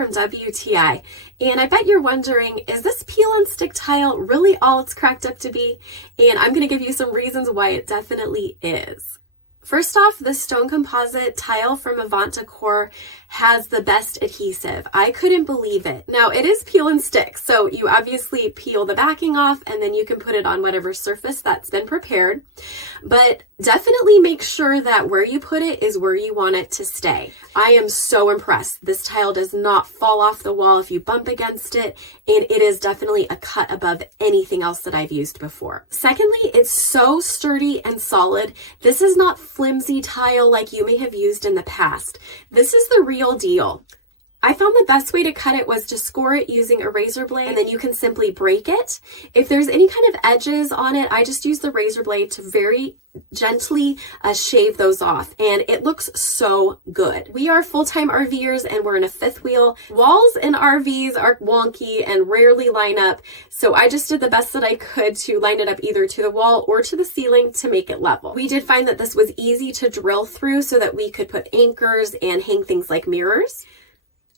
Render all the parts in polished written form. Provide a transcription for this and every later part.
from WTI, and I bet you're wondering, is this peel and stick tile really all it's cracked up to be? And I'm going to give you some reasons why it definitely is. First off, the stone composite tile from Avant Decor has the best adhesive. I couldn't believe it. Now, it is peel and stick, so you obviously peel the backing off and then you can put it on whatever surface that's been prepared. But definitely make sure that where you put it is where you want it to stay. I am so impressed. This tile does not fall off the wall if you bump against it, and it is definitely a cut above anything else that I've used before. Secondly, it's so sturdy and solid. This is not flimsy tile like you may have used in the past. This is the real deal. I found the best way to cut it was to score it using a razor blade, and then you can simply break it. If there's any kind of edges on it, I just use the razor blade to very gently shave those off, and it looks so good. We are full-time RVers and we're in a fifth wheel. Walls in RVs are wonky and rarely line up, so I just did the best that I could to line it up either to the wall or to the ceiling to make it level. We did find that this was easy to drill through so that we could put anchors and hang things like mirrors.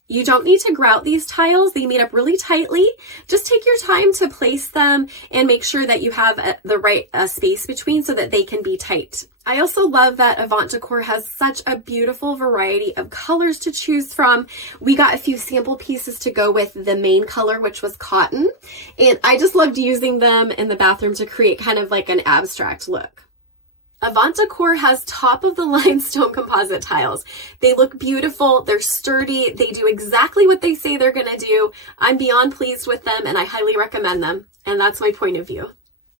You don't need to grout these tiles. They meet up really tightly. Just take your time to place them and make sure that you have the right space between so that they can be tight. I also love that Avant Decor has such a beautiful variety of colors to choose from. We got a few sample pieces to go with the main color, which was cotton. And I just loved using them in the bathroom to create kind of like an abstract look. Avant Decor has top-of-the-line stone composite tiles. They look beautiful, they're sturdy, they do exactly what they say they're gonna do. I'm beyond pleased with them and I highly recommend them. And that's my point of view.